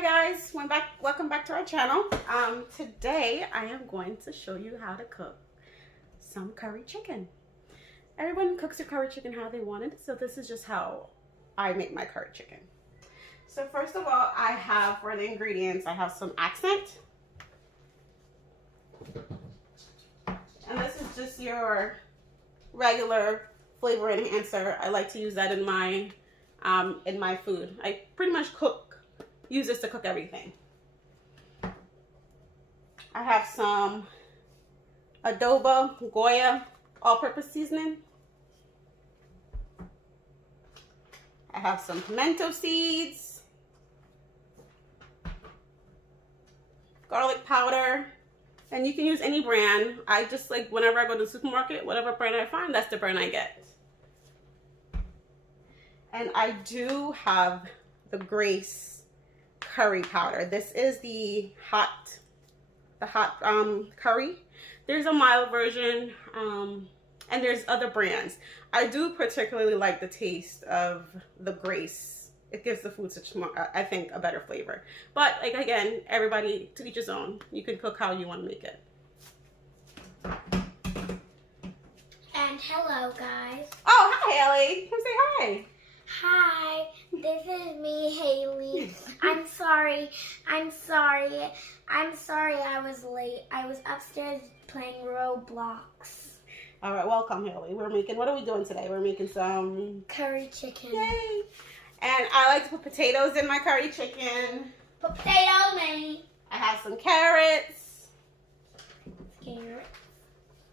Hi guys, welcome back to our channel. Today I am going to show you how to cook some curry chicken. Everyone cooks their curry chicken how they want it, so this is just how I make my curry chicken. So first of all, I have, for the ingredients, I have some accent. And this is just your regular flavor enhancer. I like to use that in my food. I pretty much use this to cook everything. I have some adobo, goya, all-purpose seasoning. I have some pimento seeds, garlic powder, and you can use any brand. I just like, whenever I go to the supermarket, whatever brand I find, that's the brand I get. And I do have the Grace curry powder. This is the hot curry. There's a mild version, and there's other brands. I do particularly like the taste of the Grace. It gives the food such more, I think, a better flavor. But like, again, everybody to each his own. You can cook how you want to make it. And hello, guys. Oh, hi, Haley. Come say hi. Hi, this is me, Haley. I'm sorry I was late. I was upstairs playing Roblox. All right, welcome, Haley. What are we doing today? We're making some curry chicken. Yay! And I like to put potatoes in my curry chicken. Potato man. I have some carrots.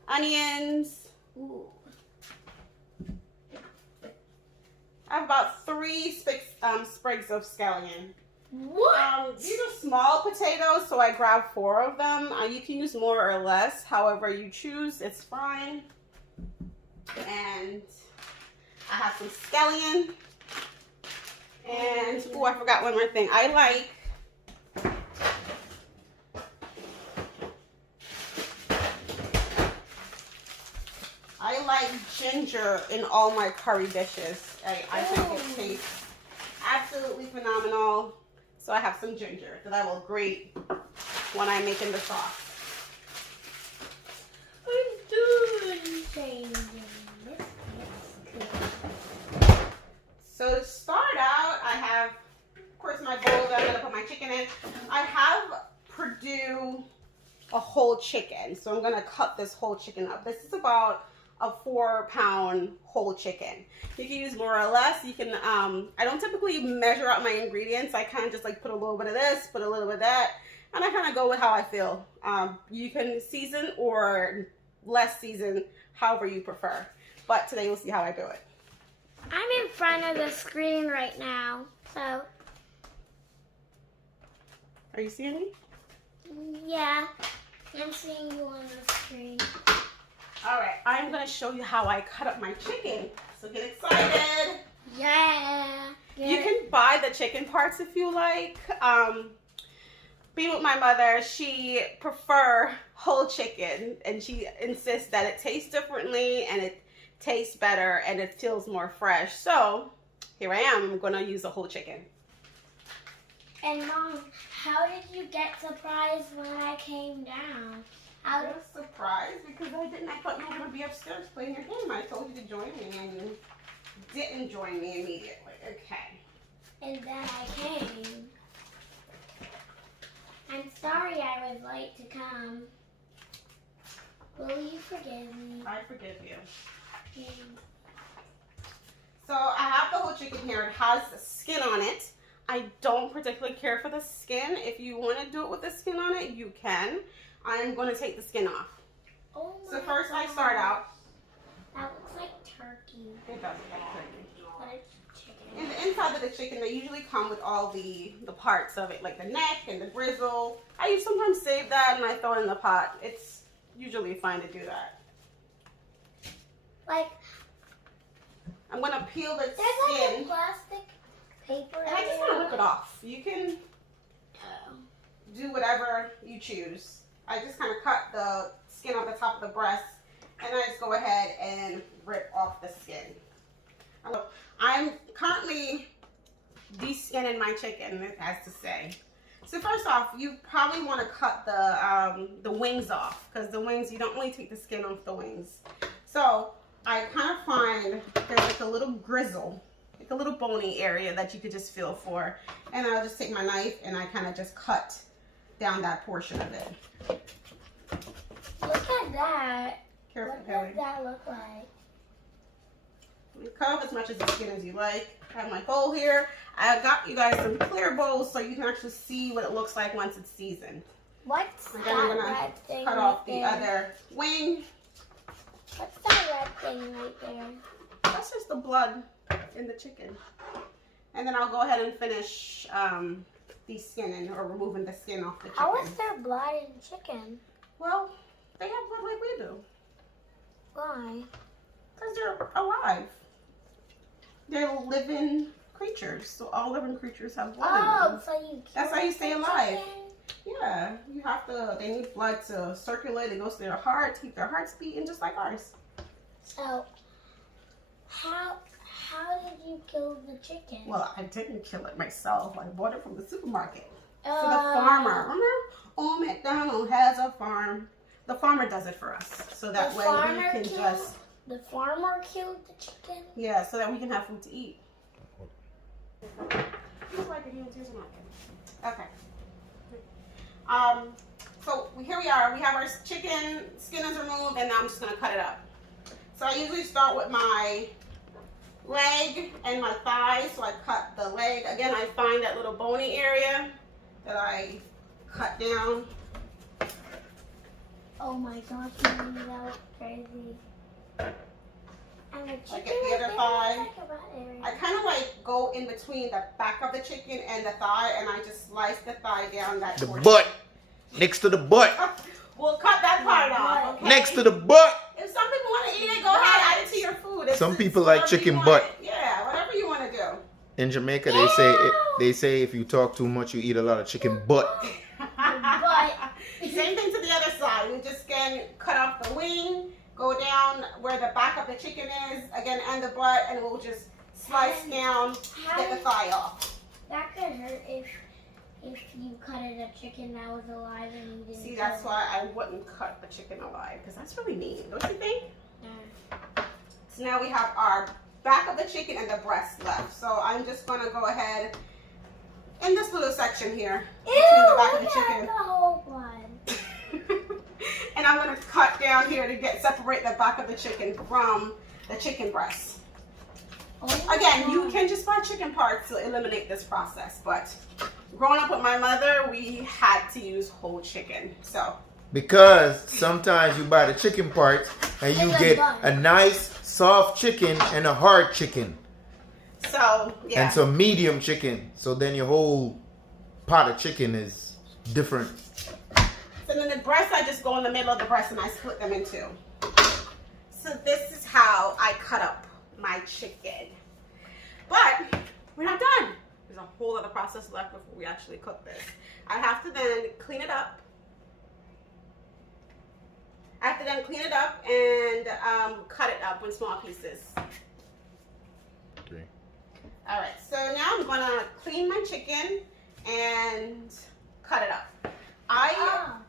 Onions. Ooh. I have about 3 sprigs of scallion. What? These are small potatoes, so I grabbed 4 of them. You can use more or less, however you choose, it's fine. And I have some scallion. And, oh, I forgot one more thing. I like ginger in all my curry dishes. I think it tastes absolutely phenomenal. So I have some ginger that I will grate when I'm making the sauce. I'm doing changing. So to start out, I have, of course, my bowl that I'm going to put my chicken in. I have Purdue a whole chicken. So I'm going to cut this whole chicken up. This is about a 4-pound whole chicken. You can use more or less. You can, I don't typically measure out my ingredients. I kind of just like put a little bit of this, put a little bit of that, and I kind of go with how I feel. You can season or less season, however you prefer. But today we'll see how I do it. I'm in front of the screen right now, so. Are you seeing me? Yeah, I'm seeing you on the screen. All right, I'm gonna show you how I cut up my chicken. So get excited. Yeah. You can buy the chicken parts if you like. Being with my mother, she prefers whole chicken, and she insists that it tastes differently and it tastes better and it feels more fresh. So here I am. I'm gonna use a whole chicken. And Mom, how did you get surprised when I came down? I was surprised because I thought you were going to be upstairs playing your game. I told you to join me and you didn't join me immediately. Okay. And then I came. I'm sorry I was late to come. Will you forgive me? I forgive you. Okay. So I have the whole chicken here. It has skin on it. I don't particularly care for the skin. If you want to do it with the skin on it, you can. I'm going to take the skin off. Oh so first I start out. That looks like turkey. It does look like turkey. But it's chicken. In the inside of the chicken, they usually come with all the parts of it, like the neck and the grizzle. I sometimes save that and I throw it in the pot. It's usually fine to do that. Like, I'm going to peel the there's skin. like a plastic paper. And I just want to rip it off. You can do whatever you choose. I just kind of cut the skin off the top of the breast, and I just go ahead and rip off the skin. I'm currently de-skinning my chicken, it has to say. So first off, you probably want to cut the wings off, because the wings, you don't really take the skin off the wings. So I kind of find there's like a little grizzle, like a little bony area that you could just feel for. And I'll just take my knife and I kind of just cut down that portion of it. Look at that. Careful, What does that look like? You cut off as much of the skin as you like. I have my bowl here. I got you guys some clear bowls so you can actually see what it looks like once it's seasoned. What's Again, that I'm gonna red thing cut right off the there? other wing. What's that red thing right there? That's just the blood in the chicken. And then I'll go ahead and finish de-skinning or removing the skin off the chicken. How is there blood in chicken? Well, they have blood like we do. Why? Because they're alive. They're living creatures. So all living creatures have blood in them. So you That's how you stay kill the alive. chicken? Yeah, you have to, they need blood to circulate. It goes to their heart, keep their hearts beating just like ours. So, how did you kill the chicken? Well, I didn't kill it myself. I bought it from the supermarket. So the farmer, remember? Old MacDonald has a farm. The farmer does it for us. So that The way farmer we can killed- just, The farmer killed the chicken? yeah, so that we can have food to eat. Okay. So here we are. We have our chicken, skin is removed, and now I'm just gonna cut it up. So I usually start with my leg and my thigh. So I cut the leg. Again, I find that little bony area that I cut down. Oh my gosh, Mommy, that was crazy. And the chicken get the other right thigh. there, like a butt area. I kind of like go in between the back of the chicken and the thigh, and I just slice the thigh down that The portion. butt. Next to the butt. We'll cut that part off, okay? Next to the butt. If some people want to eat it, go ahead, add it to your food. Some people whatever like you chicken want. butt. Yeah, whatever you want to do. In Jamaica, Ew. they say if you talk too much, you eat a lot of chicken butt. Same thing to the other side. We just can cut off the wing, go down where the back of the chicken is, again, and the butt, and we'll just slice down, get the thigh off. That could hurt if you cut a chicken that was alive and you didn't. See, that's kill why I wouldn't cut the chicken alive, because that's really mean, don't you think? it. So now we have our back of the chicken and the breast left. So I'm just going to go ahead in this little section here between the back of the Look at chicken. the whole one. And I'm going to cut down here to separate the back of the chicken from the chicken breast. Oh Again, my you God. can just buy chicken parts to eliminate this process, but growing up with my mother, we had to use whole chicken. So Because sometimes you buy the chicken parts and you Like a get bun. a nice soft chicken and a hard chicken. yeah. And some medium chicken. So then your whole pot of chicken is different. So then the breast, I just go in the middle of the breast and I split them in two. So this is how I cut up my chicken. But we're not done. There's a whole other process left before we actually cook this. I have to then clean it up. And cut it up in small pieces. Okay. All right, so now I'm gonna clean my chicken and cut it up.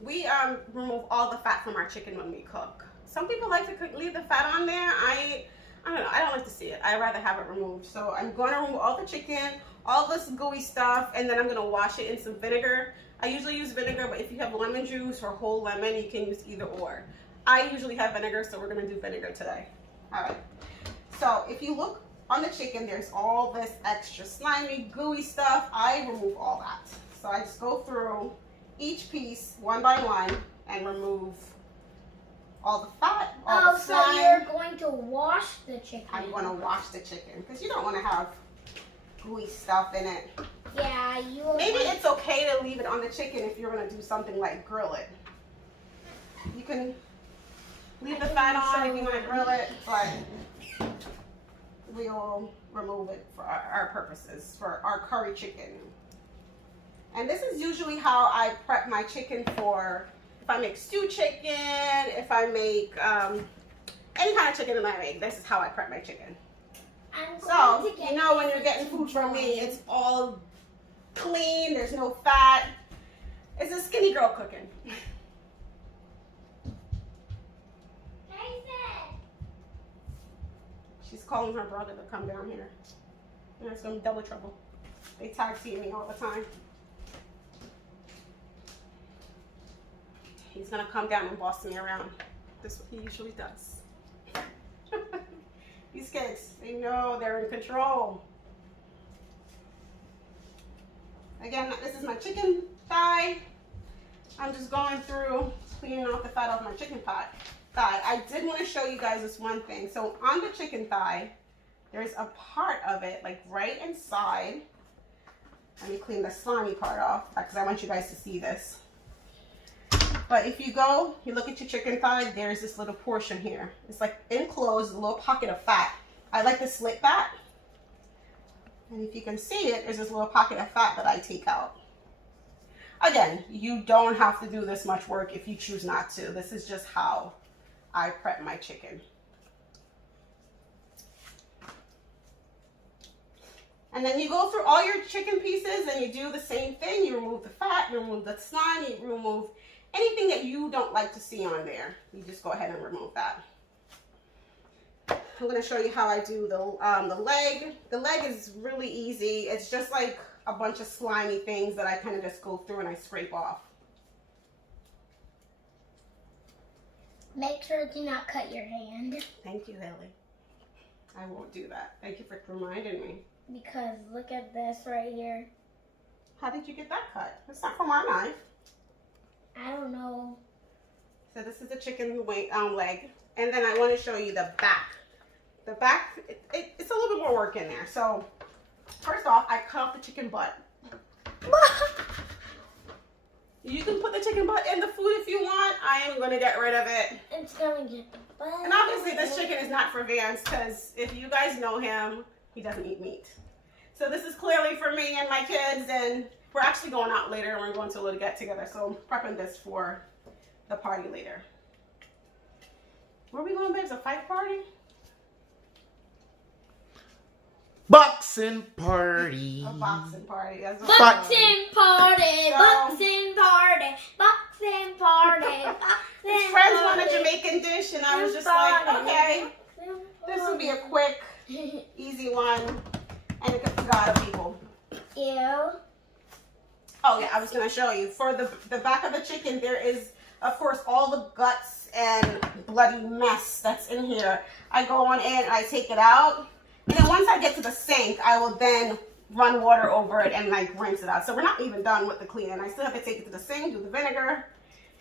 We remove all the fat from our chicken when we cook. Some people like to leave the fat on there. I don't know. I don't like to see it. I'd rather have it removed. So I'm going to remove all the chicken, all this gooey stuff, and then I'm going to wash it in some vinegar. I usually use vinegar, but if you have lemon juice or whole lemon, you can use either or. I usually have vinegar, so we're going to do vinegar today. All right. So if you look on the chicken, there's all this extra slimy, gooey stuff. I remove all that. So I just go through each piece one by one and remove all the fat, all the Oh, so slime. you're going to wash the chicken. I'm going to wash the chicken because you don't want to have gooey stuff in it. Yeah, you. Maybe it's okay to leave it on the chicken if you're going to do something like grill it. You can leave the fat on if you want to grill it, but we'll remove it for our purposes, for our curry chicken. And this is usually how I prep my chicken for, if I make stewed chicken, if I make any kind of chicken that I make, this is how I prep my chicken. I'm So, going to get you know when you're this getting food from me, chicken. it's all clean. There's no fat. It's a skinny girl cooking. She's calling her brother to come down here. And it's going to be double trouble. They tag team me all the time. He's going to come down and boss me around. That's what he usually does. These kids, they know they're in control. Again, this is my chicken thigh. I'm just going through, cleaning off the fat off my chicken thigh. I did want to show you guys this one thing. So on the chicken thigh, there's a part of it, like right inside. Let me clean the slimy part off because I want you guys to see this. But if you go, you look at your chicken thigh, there's this little portion here. It's like enclosed, a little pocket of fat. I like to slit that. And if you can see it, there's this little pocket of fat that I take out. Again, you don't have to do this much work if you choose not to. This is just how I prep my chicken. And then you go through all your chicken pieces and you do the same thing. You remove the fat, you remove the slime, you remove anything that you don't like to see on there. You just go ahead and remove that. I'm going to show you how I do the leg. The leg is really easy. It's just like a bunch of slimy things that I kind of just go through and I scrape off. Make sure to not cut your hand. Thank you, Haley. I won't do that. Thank you for reminding me. Because look at this right here. How did you get that cut? It's not from our knife. I don't know. So this is the chicken leg. And then I want to show you the back. The back, it's a little bit more work in there. So first off, I cut off the chicken butt. You can put the chicken butt in the food if you want. I am going to get rid of it. It's going to get the butt. And obviously this chicken is not for Vance because if you guys know him, he doesn't eat meat. So this is clearly for me and my kids, and we're actually going out later and we're going to a little get together. So I'm prepping this for the party later. Where are we going, babes? A fight party? Boxing party. A boxing party. That's what Boxing party, So- boxing party, boxing party, His boxing friends want a party. Jamaican dish, and I was just like, okay, this will be a quick, easy one, and it gets a lot of people. Ew. Oh yeah, I was gonna show you. For the back of the chicken, there is, of course, all the guts and bloody mess that's in here. I go on in and I take it out. And then once I get to the sink, I will then run water over it and like rinse it out. So we're not even done with the cleaning. I still have to take it to the sink, do the vinegar,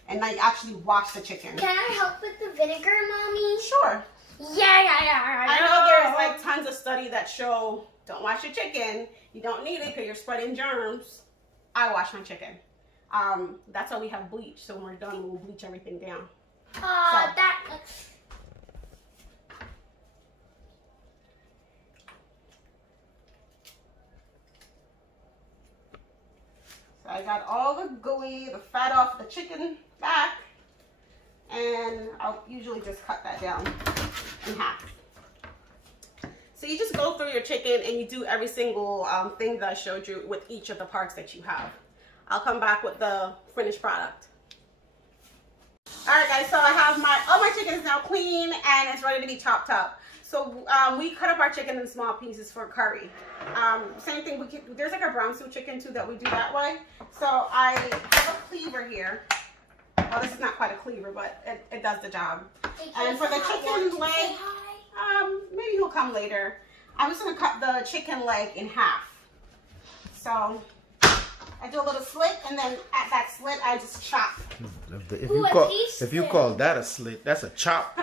and like actually wash the chicken. Can I help with the vinegar, Mommy? Sure. Yeah. I know there's like tons of studies that show don't wash your chicken. You don't need it because you're spreading germs. I wash my chicken. That's why we have bleach. So when we're done, we'll bleach everything down. That looks... So I got all the gooey, the fat off the chicken back, and I'll usually just cut that down in half. So you just go through your chicken and you do every single thing that I showed you with each of the parts that you have. I'll come back with the finished product. All right, guys, so I have all my chicken is now clean and it's ready to be chopped up. So we cut up our chicken in small pieces for curry. Same thing, there's like a brown stew chicken too that we do that way. So I have a cleaver here. Well, this is not quite a cleaver, but it does the job. And for the chicken leg, maybe he'll come later. I'm just gonna cut the chicken leg in half. So I do a little slit, and then at that slit, I just chop. If you call that a slit, that's a chop.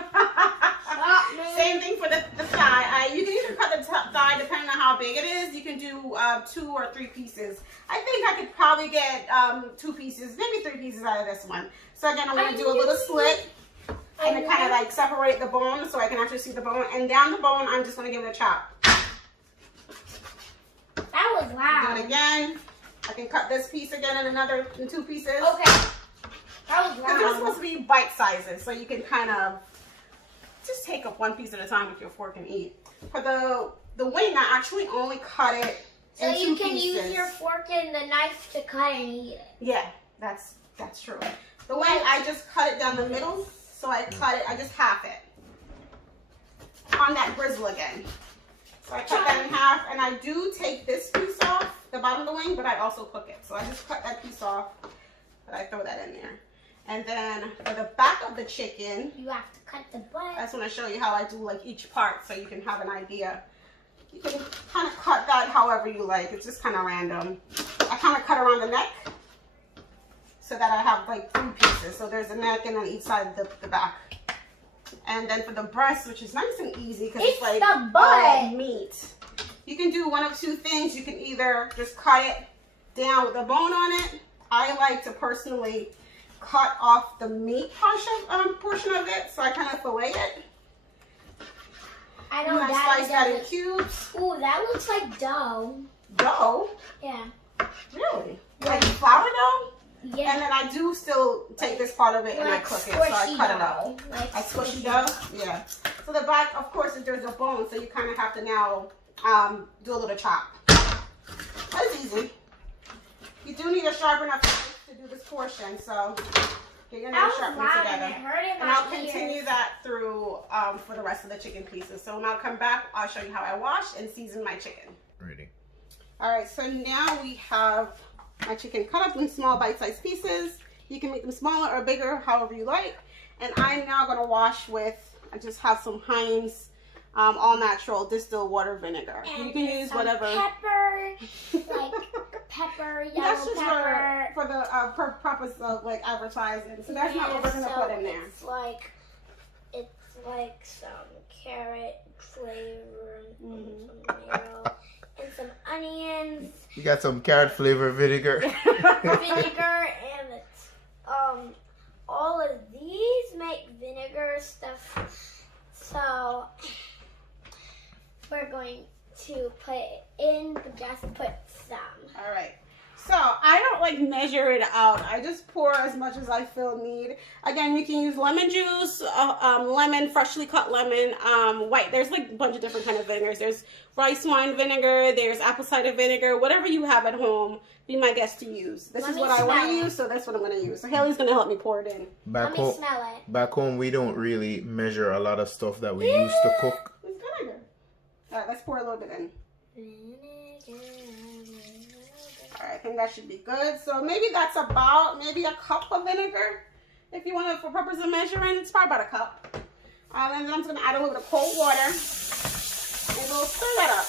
Same thing for the thigh. You can either cut the thigh depending on how big it is. You can do 2 or 3 pieces. I think I could probably get 2 pieces, maybe 3 pieces out of this one. So again, I'm going to do a little slit and to kind of like separate the bone so I can actually see the bone. And down the bone, I'm just going to give it a chop. That was loud. Do it again. I can cut this piece again in 2 pieces. Okay. That was Because they're loud. supposed to be bite sizes, so you can kind of just take up 1 piece at a time with your fork and eat. For the wing, I actually only cut it So in you two can use pieces. your fork and the knife to cut and eat it. Yeah, that's true. The wing, I just cut it down the middle. So I cut it, I just half it. On that grizzle again. So I cut that in half, and I do take this piece off, the bottom of the wing, but I also cook it. So I just cut that piece off, but I throw that in there. And then for the back of the chicken, You have to cut the butt. I just want to show you how I do like each part so you can have an idea. You can kind of cut that however you like. It's just kind of random. I kind of cut around the neck so that I have like 3 pieces. So there's the neck and then each side of the back. And then for the breast, which is nice and easy because it's like the butt. all meat. You can do one of 2 things. You can either just cut it down with a bone on it. I like to personally cut off the meat portion of it, so I kind of fillet it. I And know I that slice that in cubes. Ooh, that looks like dough. Dough? Yeah. Really? Like flour dough? Yeah. And then I do still take this part of it and I Like cook it, so I squishy cut it dough. up. Like I squishy dough? Yeah. So the back, of course, there's a bone, so you kind of have to now do a little chop. That's easy. You do need a sharp enough knife to do this portion, so get your knife sharpened together. And I'll continue that through for the rest of the chicken pieces. So when I come back, I'll show you how I wash and season my chicken. Ready. All right, so now we have my chicken cut up in small bite-sized pieces. You can make them smaller or bigger, however you like. And I'm now gonna wash with, I just have some Heinz all natural distilled water vinegar. And you can use some whatever. Pepper, like pepper, yellow That's just pepper. for the purpose of like advertising. So that's not what we're gonna put in there. It's like some carrot flavor and some tomato and some onions, You got some carrot flavor vinegar. vinegar, and it's all of these make vinegar stuff. So we're going to put it in, but just put some. All right. So I don't like measure it out. I just pour as much as I feel need. Again, you can use lemon juice, lemon, freshly cut lemon, white. There's like a bunch of different kind of vinegars. There's rice wine vinegar. There's apple cider vinegar. Whatever you have at home, be my guest to use. This is what I want to use, so that's what I'm going to use. So Haley's going to help me pour it in. Back Let me home, smell it. back home, we don't really measure a lot of stuff that we use to cook. It's vinegar. All right, let's pour a little bit in. All right, I think that should be good. So maybe that's about maybe a cup of vinegar. If you want to, for purpose of measuring, it's probably about a cup. And then I'm just going to add a little bit of cold water. And we'll stir that up.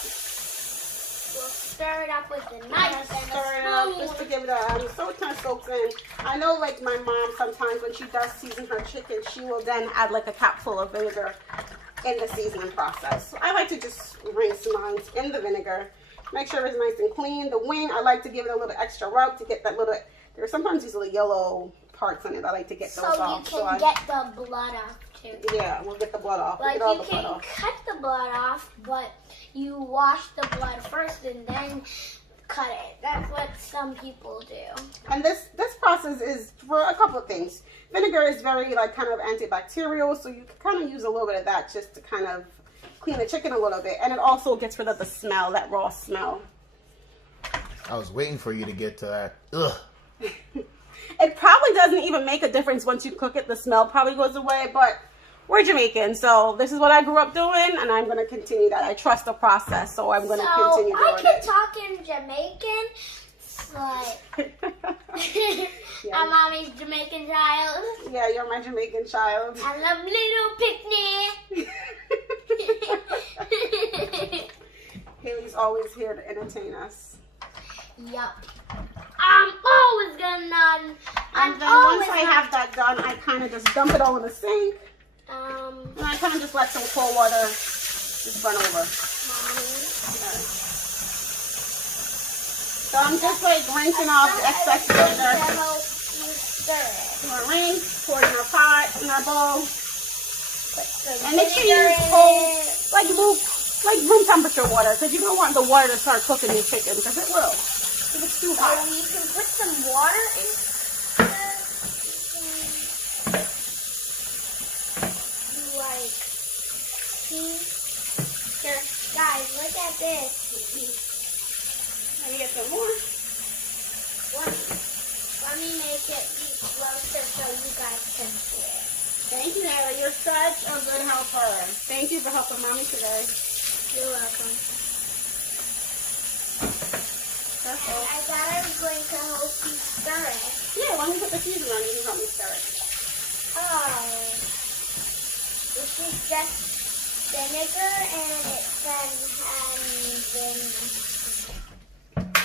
We'll stir it up with the knife and Stir it up a just to spoon. give it a, so it kind of soaks in. I know like my mom sometimes when she does season her chicken, she will then add like a capful of vinegar in the seasoning process. So I like to just rinse mine in the vinegar. Make sure it's nice and clean. The wing, I like to give it a little extra rub to get that little, there's sometimes these little yellow parts on it. I like to get those off. So you can get the blood off too. Yeah, we'll get the blood off. Like We'll get all you the blood can off. cut the blood off, but you wash the blood first and then cut it. That's what some people do. And this process is for a couple of things. Vinegar is very like kind of antibacterial, so you can kind of use a little bit of that just to kind of clean the chicken a little bit. And it also gets rid of the smell, that raw smell. I was waiting for you to get to that. Ugh. It probably doesn't even make a difference once you cook it. The smell probably goes away, but we're Jamaican, so this is what I grew up doing, and I'm going to continue that. I trust the process, so I'm going to continue doing I can it. talk in Jamaican. Like, Yeah. I'm mommy's Jamaican child. Yeah, you're my Jamaican child. I love little picnic. Haley's always here to entertain us. Yup. I'm always gonna. And then once I have that done, I kind of just dump it all in the sink. And I kind of just let some cold water just run over. Okay. So I'm just like rinsing off the excess vinegar. We'll rinse, pour it in our pot, in our bowl. And make sure you use cold, like room temperature water, because you don't want the water to start cooking your chicken, because it will. If it's too hot. So you can put some water in. Like, see? Here, guys, look at this. You're such a good helper. Thank you for helping mommy today. You're welcome. Careful. I thought I was going to help you stir it. Yeah, why don't you put the seasoning on? You can help me stir it. Oh. This is just vinegar and it says hands.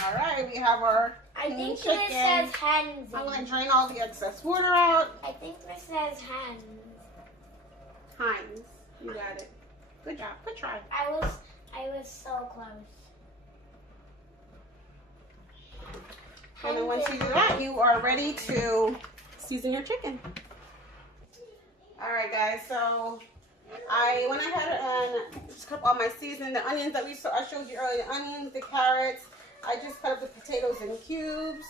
All right, we have our I think chicken. this says hands. I'm going to drain all the excess water out. I think this says hands. Heinz. You got it. Good job. Good try. I was so close. And then once you do that, you are ready to season your chicken. All right, guys. So I went ahead and just cut all my seasoning. The onions that I showed you earlier, the onions, the carrots. I just cut up the potatoes in cubes.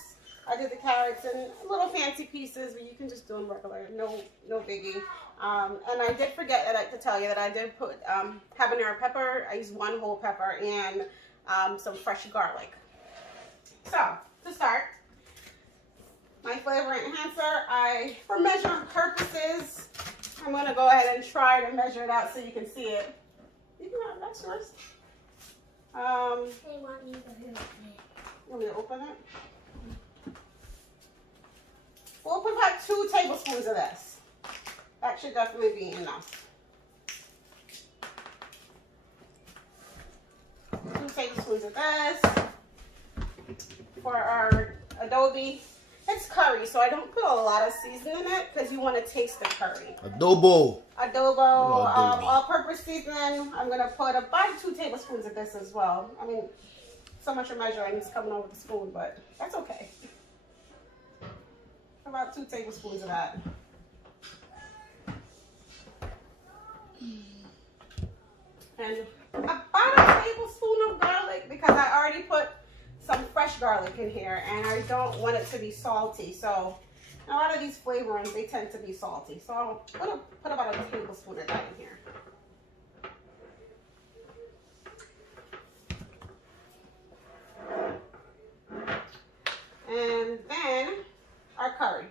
I did the carrots in little fancy pieces, but you can just do them regular, no biggie. And I did forget to tell you that I did put habanero pepper. I used 1 whole pepper and some fresh garlic. So to start, my flavor enhancer, for measuring purposes, I'm gonna go ahead and try to measure it out so you can see it. You can have that's yours. They want me to open it. You want me to open it? We'll put about 2 tablespoons of this. That should definitely be enough. 2 tablespoons of this. For our adobe, it's curry, so I don't put a lot of seasoning in it because you want to taste the curry. Adobo. Adobo, all-purpose seasoning. I'm going to put about 2 tablespoons of this as well. I mean, so much of measuring is coming over the spoon, but that's okay. About 2 tablespoons of that. And about a tablespoon of garlic because I already put some fresh garlic in here and I don't want it to be salty. So a lot of these flavorings, they tend to be salty. So I'll put about a tablespoon of that in here. And then our curry.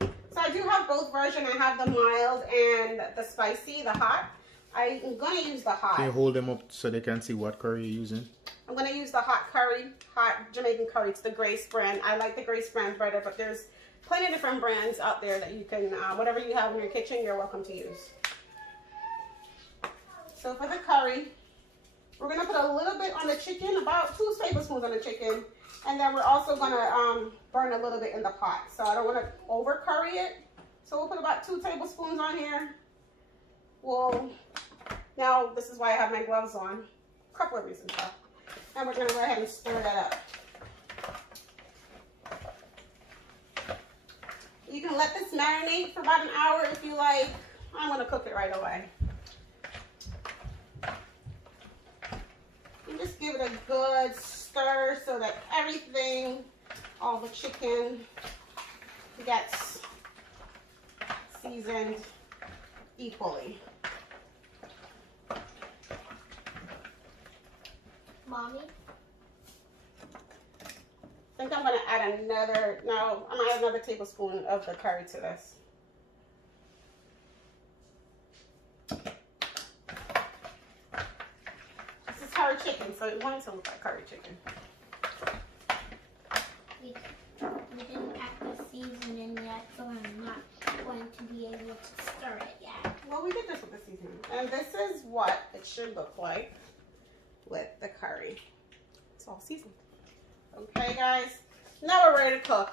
So I do have both versions. I have the mild and the spicy, the hot. I'm going to use the hot. Can you hold them up so they can see what curry you're using? I'm going to use the hot curry, hot Jamaican curry. It's the Grace brand. I like the Grace brand better, but there's plenty of different brands out there that you can, whatever you have in your kitchen, you're welcome to use. So for the curry, we're going to put a little bit on the chicken, about 2 tablespoons on the chicken. And then we're also going to burn a little bit in the pot. So I don't want to over curry it. So we'll put about 2 tablespoons on here. Now this is why I have my gloves on. A couple of reasons though. And we're going to go ahead and stir that up. You can let this marinate for about an hour if you like. I'm going to cook it right away. And just give it a good stir so that everything, all the chicken gets seasoned equally. Mommy? I think I'm going to add I'm going to add another tablespoon of the curry to this. This is curry chicken, so you want it to look like curry chicken. We didn't add the seasoning yet, so I'm not going to be able to stir it yet. Well, we did this with the seasoning. And this is what it should look like with the curry. It's all seasoned. Okay, guys. Now we're ready to cook.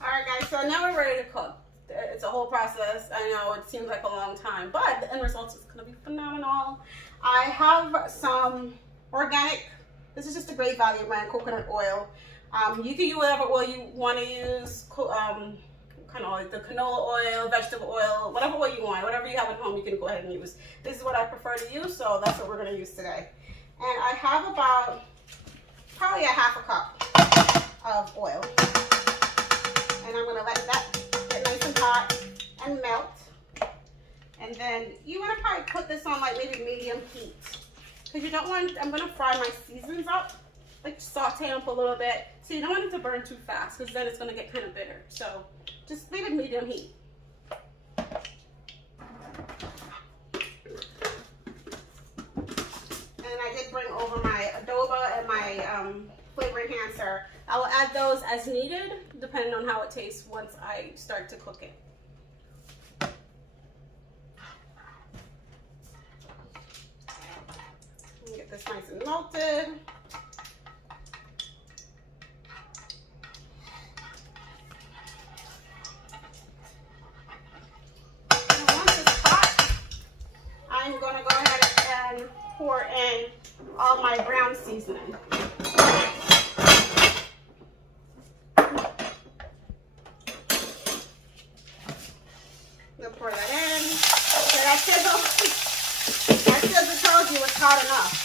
All right, guys. So now we're ready to cook. It's a whole process. I know it seems like a long time, but the end result is going to be phenomenal. I have some organic, this is just a Great Value brand coconut oil. You can use whatever oil you want to use, kind of like the canola oil, vegetable oil, whatever oil you want, whatever you have at home, you can go ahead and use. This is what I prefer to use, so that's what we're going to use today. And I have about probably a half a cup of oil. And I'm going to let that get nice and hot and melt. And then you want to probably put this on like maybe medium heat. Because you don't want, I'm going to fry my seasons up, like saute them up a little bit. So you don't want it to burn too fast because then it's going to get kind of bitter. So just leave it medium heat. flavoring over my adobo and my flavor enhancer. I will add those as needed, depending on how it tastes once I start to cook it. Get this nice and melted. And once it's hot, I'm going to go ahead and pour in all my brown seasoning. Pour that in. So that sizzle tells you it's hot enough.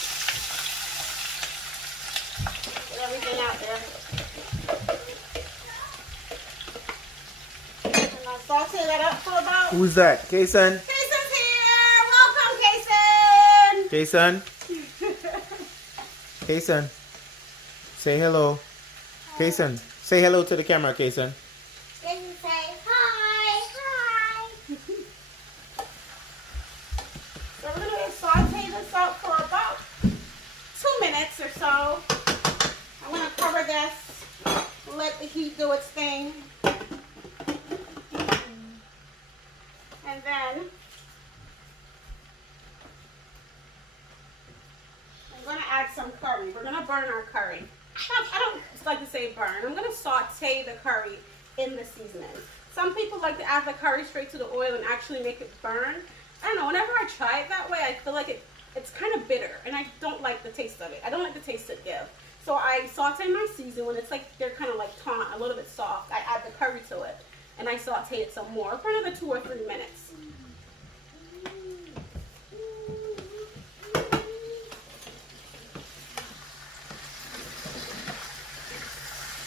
Get everything out there. And I'll saute that up for about... Who's that? Kason? Kason's here! Welcome, Kason? Kason. Say hello. Kason. Say hello to the camera, Kason. Or so. I'm going to cover this, let the heat do its thing, and then I'm going to add some curry. We're going to burn our curry. I don't like to say burn. I'm going to saute the curry in the seasoning. Some people like to add the curry straight to the oil and actually make it burn. I don't know, whenever I try it that way, I feel like it's kind of bitter, and I don't like the taste of it. I don't like the taste it gives. So I saute my seasoning when it's like they're kind of like taut, a little bit soft. I add the curry to it, and I saute it some more for another 2 or 3 minutes.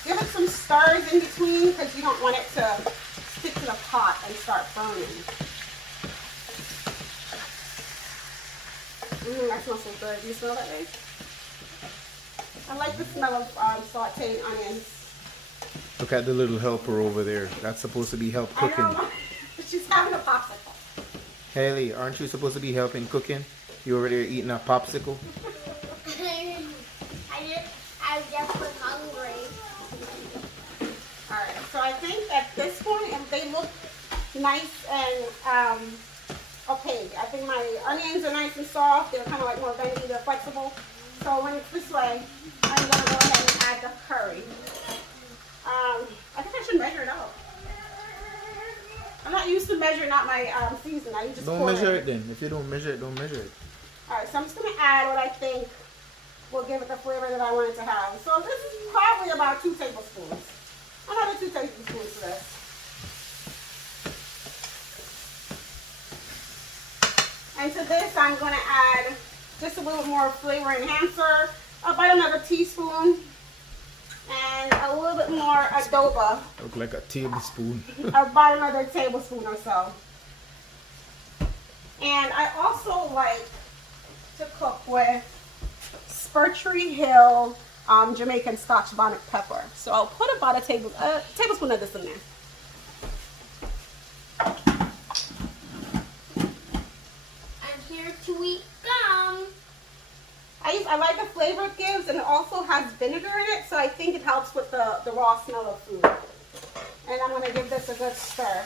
Give it some stars in between because you don't want it to stick to the pot and start burning. That smells so good. Do you smell that, babe? I like the smell of sauteed onions. Look at the little helper over there. That's supposed to be help cooking. I know. She's having a popsicle. Haley, aren't you supposed to be helping cooking? You over there eating a popsicle? I just was hungry. Alright, so I think at this point, if they look nice and okay, I think my onions are nice and soft. They're kind of like more bendy. They're flexible. So when it's this way, I'm going to go ahead and add the curry. I think I should measure it out. I'm not used to measuring out my season. I just don't measure it then. If you don't measure it, don't measure it. Alright, so I'm just going to add what I think will give it the flavor that I want it to have. So this is probably about 2 tablespoons. Another 2 tablespoons for this. And to this, I'm going to add just a little more flavor enhancer, about another teaspoon, and a little bit more adobo. Look like a tablespoon. About another tablespoon or so. And I also like to cook with Spurtree Hill Jamaican Scotch bonnet pepper. So I'll put about a tablespoon of this in there. To eat gum. I like the flavor it gives, and it also has vinegar in it, so I think it helps with the raw smell of food. And I'm going to give this a good stir.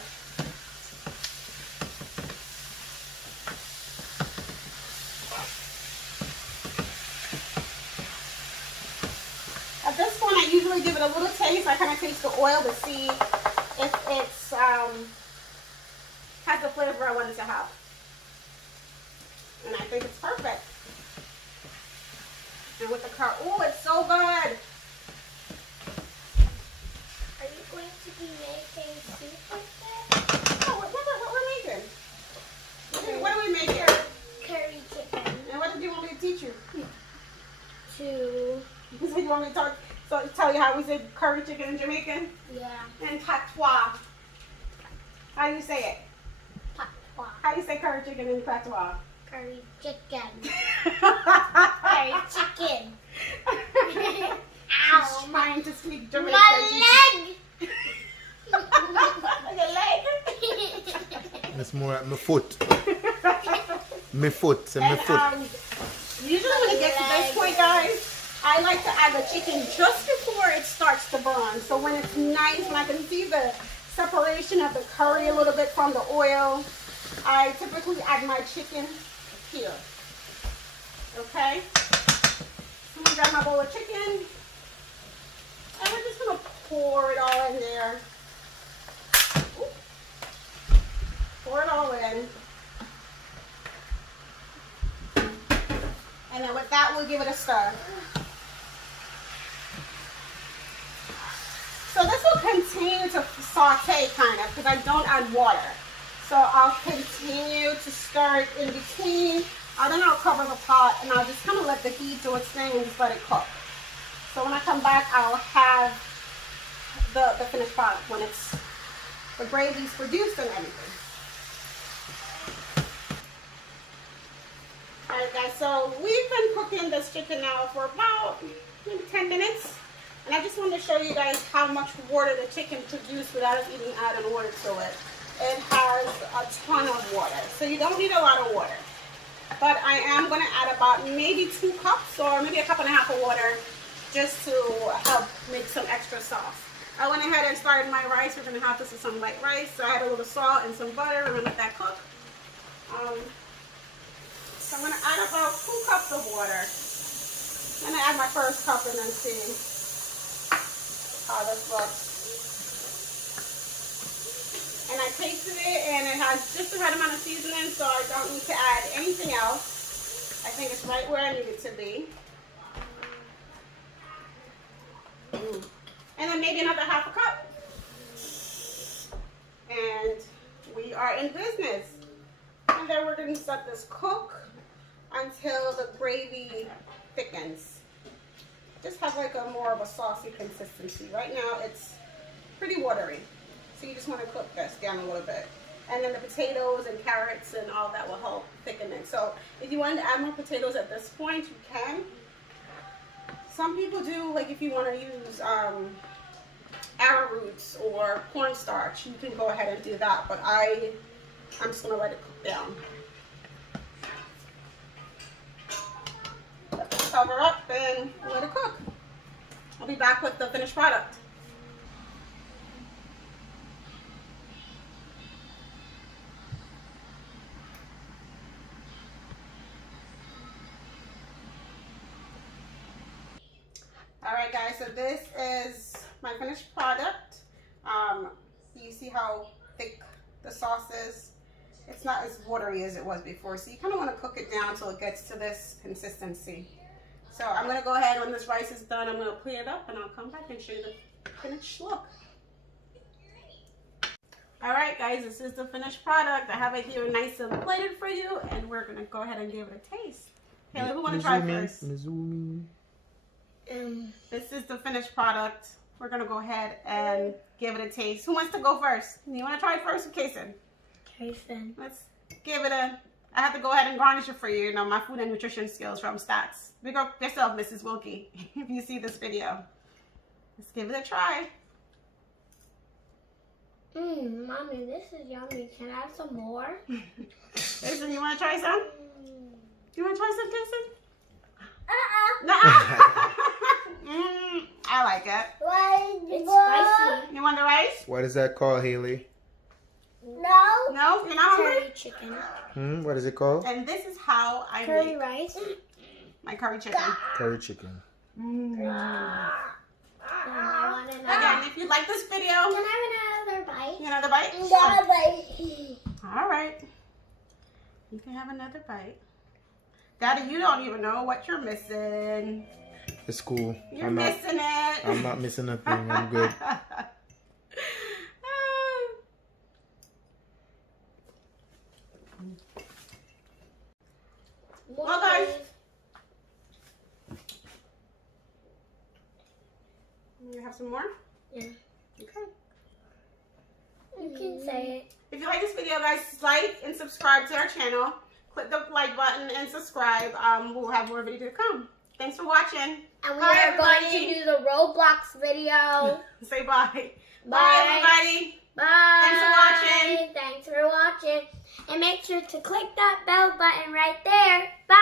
At this point, I usually give it a little taste. I kind of taste the oil to see if it's has the flavor I want it to have. And I think it's perfect. And with the curry, oh, it's so good. Are you going to be making soup with this? Oh, what we're making? What do we make here? Curry chicken. And what did you want me to teach you? To... So you want me to tell you how we say curry chicken in Jamaican? Yeah. And patois. How do you say it? Patois. How do you say curry chicken in patois? Curry chicken. Curry chicken. She's trying to speak Jamaican. My leg. Your leg? It's more like my foot. My foot. So my And, foot. usually when it gets to this I like to add the chicken just before it starts to burn. So when it's nice, when I can see the separation of the curry a little bit from the oil, I typically add my chicken here. Okay? I'm gonna grab my bowl of chicken, and we're just gonna pour it all in there. Ooh. Pour it all in. And then with that, we'll give it a stir. So this will continue to saute kind of, because I don't add water. So I'll continue to stir it in between. Then I'll cover the pot and I'll just kind of let the heat do its thing and just let it cook. So when I come back, I'll have the finished product when the gravy's produced and everything. Alright guys, so we've been cooking this chicken now for about maybe 10 minutes. And I just wanted to show you guys how much water the chicken produced without us even adding water to it. It has a ton of water, so you don't need a lot of water. But I am going to add about maybe 2 cups or maybe a cup and a half of water just to help make some extra sauce. I went ahead and started my rice. We're going to have this with some light rice. So I had a little salt and some butter. We're going to let that cook. So I'm going to add about 2 cups of water. I'm going to add my first cup and then see how this looks. And I tasted it and it has just the right amount of seasoning, so I don't need to add anything else. I think it's right where I need it to be. And then maybe another half a cup. And we are in business. And then we're going to let this cook until the gravy thickens. Just have like a more of a saucy consistency. Right now it's pretty watery. So you just want to cook this down a little bit. And then the potatoes and carrots and all that will help thicken it. So if you want to add more potatoes at this point, you can. Some people do, like if you want to use arrowroots or cornstarch, you can go ahead and do that. But I'm just going to let it cook down. Let this cover up and let it cook. I'll be back with the finished product. Alright guys, so this is my finished product. You see how thick the sauce is? It's not as watery as it was before, so you kind of want to cook it down until it gets to this consistency. So I'm going to go ahead, when this rice is done, I'm going to clean it up and I'll come back and show you the finished look. Alright guys, this is the finished product. I have it here nice and plated for you, and we're going to go ahead and give it a taste. Okay, who want to try first? This is the finished product. We're going to go ahead and give it a taste. Who wants to go first? You want to try first or Kason? Kason. Let's give it a... I have to go ahead and garnish it for you. You know, my food and nutrition skills from Stats. Big up yourself, Mrs. Wilkie, if you see this video. Let's give it a try. Mommy, this is yummy. Can I have some more? Kason, you want to try some? You want to try some, Kason? No. I like it. It's spicy. You want the rice? What is that called, Haley? No? No? You're not hungry? Curry chicken. What is it called? And this is how I Curry make rice. my curry chicken. Curry chicken. I want another. Again, if you like this video, Can I have another bite? you another bite? Sure. All right. You can have another bite. Daddy, you don't even know what you're missing. It's cool. You're missing it. I'm not missing a thing. I'm good. Well, guys. You have some more? Yeah. Okay. You can say it. If you like this video, guys, like and subscribe to our channel. Click the like button and subscribe. We'll have more videos to come. Thanks for watching. And we Bye, are going everybody. to do the Roblox video. Say bye. Bye. Bye, everybody. Bye. Thanks for watching. Thanks for watching. And make sure to click that bell button right there. Bye.